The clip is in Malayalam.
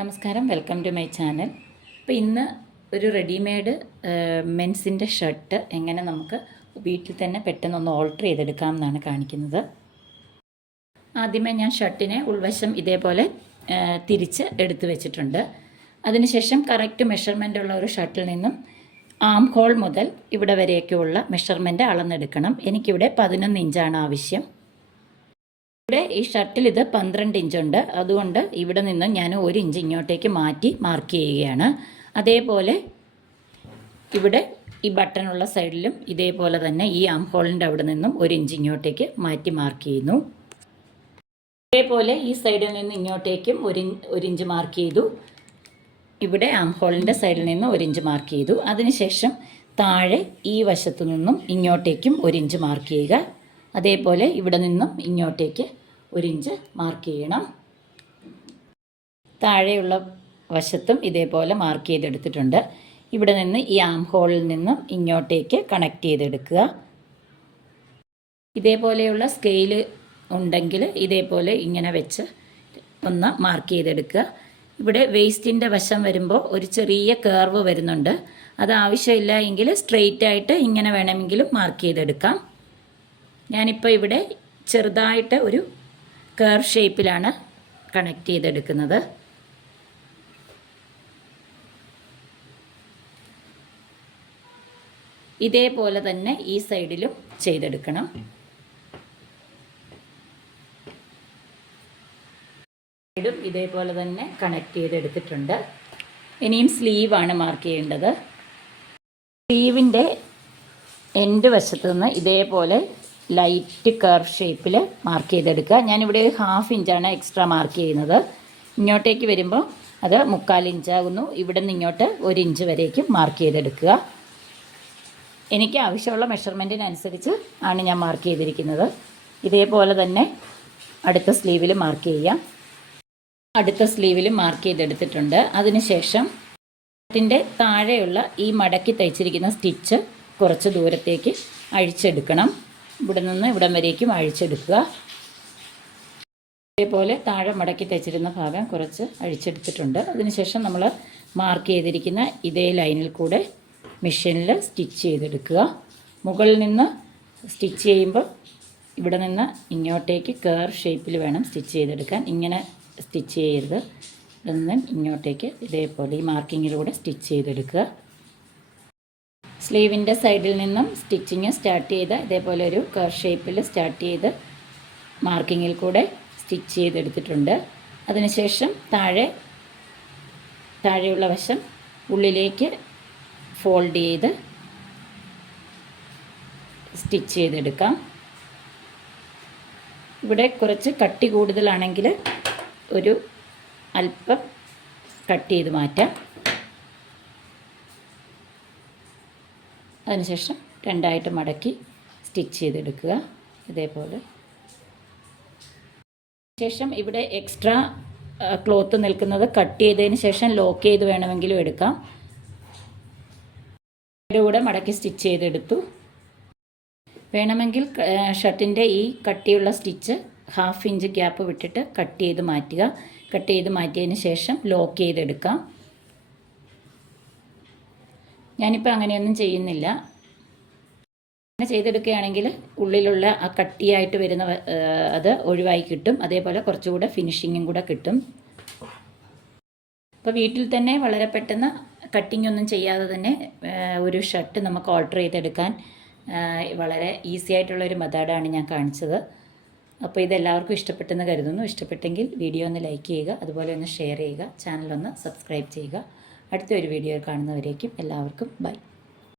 നമസ്കാരം, വെൽക്കം ടു മൈ ചാനൽ. അപ്പോൾ ഇന്ന് ഒരു റെഡിമെയ്ഡ് മെൻസിൻ്റെ ഷർട്ട് എങ്ങനെ നമുക്ക് വീട്ടിൽ തന്നെ പെട്ടെന്നൊന്ന് ഓൾട്ടർ ചെയ്തെടുക്കാം എന്നാണ് കാണിക്കുന്നത്. ആദ്യമേ ഞാൻ ഷർട്ടിനെ ഉൾവശം ഇതേപോലെ തിരിച്ച് എടുത്തു വെച്ചിട്ടുണ്ട്. അതിനുശേഷം കറക്റ്റ് മെഷർമെൻ്റ് ഉള്ള ഒരു ഷർട്ടിൽ നിന്നും ആം ഹോൾ മുതൽ ഇവിടെ വരെയൊക്കെയുള്ള മെഷർമെൻറ്റ് അളന്നെടുക്കണം. എനിക്കിവിടെ 11 ഇഞ്ചാണ് ആവശ്യം. ഇവിടെ ഈ ഷർട്ടിൽ ഇത് 12 ഇഞ്ചുണ്ട്. അതുകൊണ്ട് ഇവിടെ നിന്ന് ഞാൻ 1 ഇഞ്ച് ഇങ്ങോട്ടേക്ക് മാറ്റി മാർക്ക് ചെയ്യുകയാണ്. അതേപോലെ ഇവിടെ ഈ ബട്ടണുള്ള സൈഡിലും ഇതേപോലെ തന്നെ ഈ ആം ഹോളിൻ്റെ അവിടെ നിന്നും 1 ഇഞ്ച് ഇങ്ങോട്ടേക്ക് മാറ്റി മാർക്ക് ചെയ്യുന്നു. ഇതേപോലെ ഈ സൈഡിൽ നിന്ന് ഇങ്ങോട്ടേക്കും 1 ഇഞ്ച് മാർക്ക് ചെയ്തു. ഇവിടെ ആം ഹോളിൻ്റെ സൈഡിൽ നിന്ന് 1 ഇഞ്ച് മാർക്ക് ചെയ്തു. അതിനുശേഷം താഴെ ഈ വശത്തു നിന്നും ഇങ്ങോട്ടേക്കും 1 ഇഞ്ച് മാർക്ക് ചെയ്യുക. അതേപോലെ ഇവിടെ നിന്നും ഇങ്ങോട്ടേക്ക് 1 ഇഞ്ച് മാർക്ക് ചെയ്യണം. താഴെയുള്ള വശത്തും ഇതേപോലെ മാർക്ക് ചെയ്തെടുത്തിട്ടുണ്ട്. ഇവിടെ നിന്ന് ഈ ആം ഹോളിൽ നിന്നും ഇങ്ങോട്ടേക്ക് കണക്ട് ചെയ്തെടുക്കുക. ഇതേപോലെയുള്ള സ്കെയിൽ ഉണ്ടെങ്കിൽ ഇതേപോലെ ഇങ്ങനെ വെച്ച് ഒന്ന് മാർക്ക് ചെയ്തെടുക്കുക. ഇവിടെ വേസ്റ്റിൻ്റെ വശം വരുമ്പോൾ ഒരു ചെറിയ കർവ് വരുന്നുണ്ട്. അത് ആവശ്യമില്ല എങ്കിൽ സ്ട്രെയിറ്റ് ആയിട്ട് ഇങ്ങനെ വേണമെങ്കിലും മാർക്ക് ചെയ്തെടുക്കാം. ഞാനിപ്പോൾ ഇവിടെ ചെറുതായിട്ട് ഒരു കർവ് ഷേപ്പിലാണ് കണക്ട് ചെയ്തെടുക്കുന്നത്. ഇതേപോലെ തന്നെ ഈ സൈഡിലും ചെയ്തെടുക്കണം. സൈഡും ഇതേപോലെ തന്നെ കണക്ട് ചെയ്തെടുത്തിട്ടുണ്ട്. ഇനിയും സ്ലീവാണ് മാർക്ക് ചെയ്യേണ്ടത്. സ്ലീവിൻ്റെ എൻഡ് വശത്തു നിന്ന് ഇതേപോലെ ലൈറ്റ് കർവ് ഷേപ്പിൽ മാർക്ക് ചെയ്തെടുക്കുക. ഞാനിവിടെ ഒരു 1/2 ഇഞ്ചാണ് എക്സ്ട്രാ മാർക്ക് ചെയ്യുന്നത്. ഇങ്ങോട്ടേക്ക് വരുമ്പോൾ അത് 3/4 ഇഞ്ചാകുന്നു. ഇവിടെ നിന്ന് ഇങ്ങോട്ട് 1 ഇഞ്ച് വരേക്കും മാർക്ക് ചെയ്തെടുക്കുക. എനിക്ക് ആവശ്യമുള്ള മെഷർമെൻറ്റിനനുസരിച്ച് ആണ് ഞാൻ മാർക്ക് ചെയ്തിരിക്കുന്നത്. ഇതേപോലെ തന്നെ അടുത്ത സ്ലീവിൽ മാർക്ക് ചെയ്യാം. അടുത്ത സ്ലീവിൽ മാർക്ക് ചെയ്തെടുത്തിട്ടുണ്ട്. അതിനുശേഷം ഷർട്ടിൻ്റെ താഴെയുള്ള ഈ മടക്കി തയ്ച്ചിരിക്കുന്ന സ്റ്റിച്ച് കുറച്ച് ദൂരത്തേക്ക് അഴിച്ചെടുക്കണം. ഇവിടെ നിന്ന് ഇവിടം വരേക്കും അഴിച്ചെടുക്കുക. ഇതേപോലെ താഴെ മടക്കി തയ്ച്ചിരുന്ന ഭാഗം കുറച്ച് അഴിച്ചെടുത്തിട്ടുണ്ട്. അതിനുശേഷം നമ്മൾ മാർക്ക് ചെയ്തിരിക്കുന്ന ഇതേ ലൈനിൽ കൂടെ മെഷീനിൽ സ്റ്റിച്ച് ചെയ്തെടുക്കുക. മുകളിൽ നിന്ന് സ്റ്റിച്ച് ചെയ്യുമ്പോൾ ഇവിടെ നിന്ന് ഇങ്ങോട്ടേക്ക് കർവ് ഷേപ്പിൽ വേണം സ്റ്റിച്ച് ചെയ്തെടുക്കാൻ. ഇങ്ങനെ സ്റ്റിച്ച് ചെയ്യരുത്. ഇവിടെ നിന്ന് ഇങ്ങോട്ടേക്ക് ഇതേപോലെ ഈ മാർക്കിങ്ങിലൂടെ സ്റ്റിച്ച് ചെയ്തെടുക്കുക. സ്ലീവിൻ്റെ സൈഡിൽ നിന്നും സ്റ്റിച്ചിങ് സ്റ്റാർട്ട് ചെയ്ത് ഇതേപോലെ ഒരു കർവ് ഷേപ്പിൽ സ്റ്റാർട്ട് ചെയ്ത് മാർക്കിങ്ങിൽ കൂടെ സ്റ്റിച്ച് ചെയ്തെടുത്തിട്ടുണ്ട്. അതിനുശേഷം താഴെയുള്ള വശം ഉള്ളിലേക്ക് ഫോൾഡ് ചെയ്ത് സ്റ്റിച്ച് ചെയ്തെടുക്കാം. ഇവിടെ കുറച്ച് കട്ടി കൂടുതലാണെങ്കിൽ ഒരു അല്പം കട്ട് ചെയ്ത് മാറ്റാം. അതിനുശേഷം രണ്ടായിട്ട് മടക്കി സ്റ്റിച്ച് ചെയ്തെടുക്കുക. ഇതേപോലെ ശേഷം ഇവിടെ എക്സ്ട്രാ ക്ലോത്ത് നിൽക്കുന്നത് കട്ട് ചെയ്തതിന് ശേഷം ലോക്ക് ചെയ്ത് വേണമെങ്കിലും എടുക്കാം. കൂടെ മടക്കി സ്റ്റിച്ച് ചെയ്തെടുത്തു. വേണമെങ്കിൽ ഷർട്ടിൻ്റെ ഈ കട്ടിയുള്ള സ്റ്റിച്ച് 1/2 ഇഞ്ച് ഗ്യാപ്പ് വിട്ടിട്ട് കട്ട് ചെയ്ത് മാറ്റുക. കട്ട് ചെയ്ത് മാറ്റിയതിന് ശേഷം ലോക്ക് ചെയ്തെടുക്കാം. ഞാനിപ്പോൾ അങ്ങനെയൊന്നും ചെയ്യുന്നില്ല. അങ്ങനെ ചെയ്തെടുക്കുകയാണെങ്കിൽ ഉള്ളിലുള്ള ആ കട്ടിയായിട്ട് വരുന്ന അത് ഒഴിവായി കിട്ടും. അതേപോലെ കുറച്ചുകൂടെ ഫിനിഷിങ്ങും കൂടെ കിട്ടും. അപ്പോൾ വീട്ടിൽ തന്നെ വളരെ പെട്ടെന്ന് കട്ടിംഗ് ഒന്നും ചെയ്യാതെ തന്നെ ഒരു ഷർട്ട് നമുക്ക് ഓൾട്ടർ ചെയ്തെടുക്കാൻ വളരെ ഈസി ആയിട്ടുള്ളൊരു മെത്തേഡാണ് ഞാൻ കാണിച്ചത്. അപ്പോൾ ഇതെല്ലാവർക്കും ഇഷ്ടപ്പെട്ടെന്ന് കരുതുന്നു. ഇഷ്ടപ്പെട്ടെങ്കിൽ വീഡിയോ ഒന്ന് ലൈക്ക് ചെയ്യുക, അതുപോലെ ഒന്ന് ഷെയർ ചെയ്യുക, ചാനലൊന്ന് സബ്സ്ക്രൈബ് ചെയ്യുക. അടുത്തൊരു വീഡിയോ കാണുന്നവരേക്കും എല്ലാവർക്കും ബൈ.